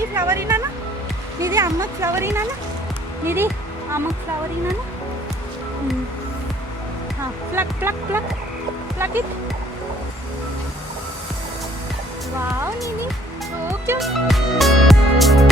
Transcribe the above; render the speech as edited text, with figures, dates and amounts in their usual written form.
అమ్మకి ఫ్లవర్ ఇనానా, ఇది అమ్మకి ఫ్లవర్ ఇనానా, ఇది అమ్మకి flower ఇనానా. Pluck pluck pluck pluck it. Wow, ఇది సో క్యూట్.